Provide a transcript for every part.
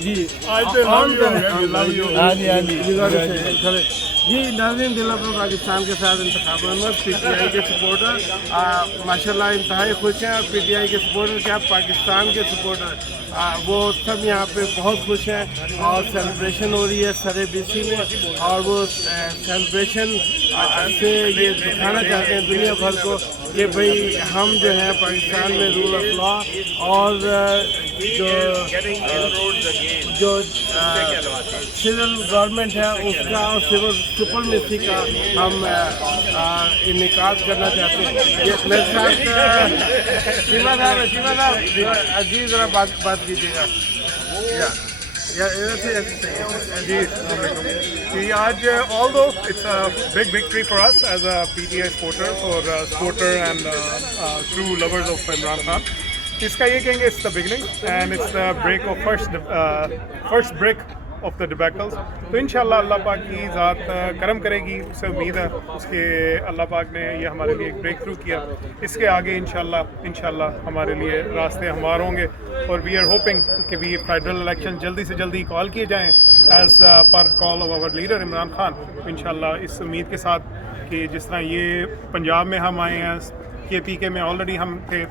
جی جی ناظرین دل اپنا پاکستان کے ساتھ انتخابات میں پی ٹی آئی کے سپورٹر ماشاء اللہ انتہائی خوش ہیں. پی ٹی آئی کے سپورٹر کیا پاکستان کے سپورٹر وہ سب یہاں پہ بہت خوش ہیں اور سیلیبریشن ہو رہی ہے سرے بی سی میں, اور وہ سیلیبریشن سے یہ دکھانا چاہتے ہیں دنیا بھر کو کہ بھئی ہم جو ہے پاکستان میں رول آف لا اور جو سول گورنمنٹ ہے اس کا اور سول سپرمیسی کا ہم انعقاد کرنا چاہتے ہیں. میرے ساتھ شیما صاحب عزیز ذرا بات کیجیے گا. جی آج although it's a big victory for us as a PTI supporter and true lovers of Imran Khan. اس کا یہ کہیں گے it's the beginning and it's the break of first break of the debacles. تو انشاءاللہ اللہ پاک کی ذات کرم کرے گی, اس سے امید ہے اس کے اللہ پاک نے یہ ہمارے لیے ایک بریک تھرو کیا. اس کے آگے انشاءاللہ ہمارے لیے راستے ہموار ہوں گے, اور وی آر ہوپنگ کہ بھی فیڈرل الیکشن جلدی سے جلدی کال کیے جائیں as per call of our leader Imran Khan. انشاءاللہ اس امید کے ساتھ کہ جس طرح یہ پنجاب میں ہم آئے ہیں, کے پی کے میں آلریڈی ہم تھے,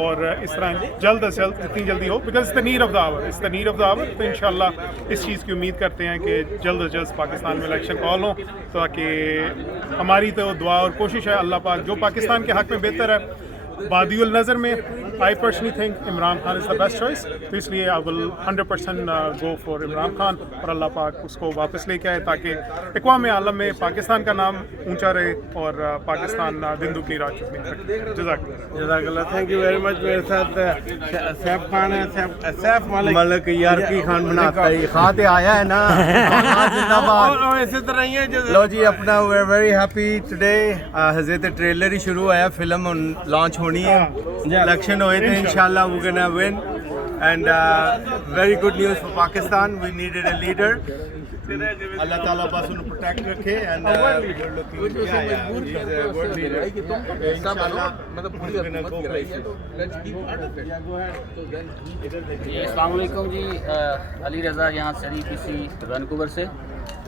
اور اس طرح جلد از جلد جتنی جلدی ہو because the need of the hour. تو انشاءاللہ اس چیز کی امید کرتے ہیں کہ جلد از جلد پاکستان میں الیکشن کال ہوں, تاکہ ہماری تو دعا اور کوشش ہے اللہ پاک جو پاکستان کے حق میں بہتر ہے. بادی النظر میں I personally think Imran Khan is the best choice, تو اس لیے آئی ول 100% گو فار عمران خان, اور اللہ پاک اس کو واپس لے کے آئے تاکہ اقوام عالم میں پاکستان کا نام اونچا رہے اور پاکستان دن دگنی رات چگنی رہے. جزاک اللہ, تھینک یو ویری مچ. میرے ساتھ سیف خان ہے, سیف ملک یارکی خان بناتا ہے خاتے آیا ہے نا اور اسی طرح ہی ہے. لو جی اپنا we are very happy today. حضرت ٹریلر ہی شروع ہوا, فلم لانچ ہونی ہے, الیکشن ہوئے تھے, انشاءاللہ we're gonna win and very good news for Pakistan. We needed a leader. اللہ تعالیٰ بس انہوں پروٹیکٹ رکھے and we're looking he's a world leader. انشاءاللہ جی السلام علیکم. جی علی رضا یہاں سری بی سی وینکوور سے,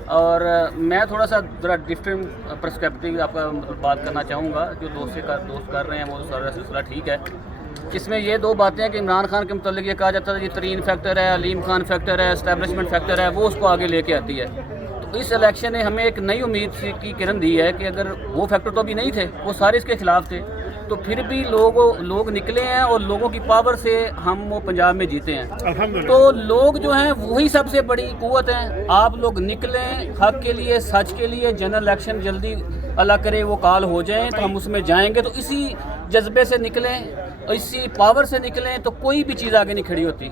اور میں تھوڑا سا ذرا ڈفرینٹ پرسپیکٹیو آپ کا بات کرنا چاہوں گا. جو دوست کر رہے ہیں وہ سارا سلسلہ ٹھیک ہے. اس میں یہ دو باتیں ہیں کہ عمران خان کے متعلق یہ کہا جاتا ہے کہ ترین فیکٹر ہے, علیم خان فیکٹر ہے, اسٹیبلشمنٹ فیکٹر ہے, وہ اس کو آگے لے کے آتی ہے. تو اس الیکشن نے ہمیں ایک نئی امید کی کرن دی ہے کہ اگر وہ فیکٹر تو ابھی نہیں تھے, وہ سارے اس کے خلاف تھے, تو پھر بھی لوگ نکلے ہیں اور لوگوں کی پاور سے ہم وہ پنجاب میں جیتے ہیں. تو لوگ جو ہیں وہی سب سے بڑی قوت ہیں. آپ لوگ نکلیں حق کے لیے, سچ کے لیے. جنرل الیکشن جلدی اللہ کرے وہ کال ہو جائیں تو ہم اس میں جائیں گے. تو اسی جذبے سے نکلیں, اسی پاور سے نکلیں, تو کوئی بھی چیز آگے نہیں کھڑی ہوتی.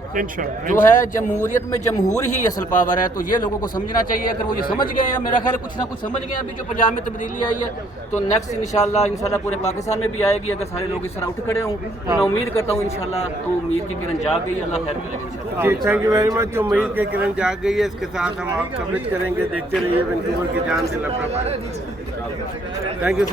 جو ہے جمہوریت میں جمہور ہی اصل پاور ہے, تو یہ لوگوں کو سمجھنا چاہیے. اگر وہ یہ سمجھ گئے ہیں, میرا خیال کچھ نہ کچھ سمجھ گئے ہیں ابھی جو پنجاب میں تبدیلی آئی ہے, تو نیکسٹ انشاءاللہ پورے پاکستان میں بھی آئے گی. اگر سارے لوگ اس طرح اٹھ کھڑے ہوں تو میں امید کرتا ہوں انشاءاللہ امید کی کرن جاگ گئی. اللہ خیر کرے گا. جی تھینک یو ویری مچ. امید کی کرن جاگ گئی ہے. اس کے ساتھ ہم آپ کوریج کریں گے. دیکھتے رہیے وینکوور کی جان سے لپڑا. Thank you.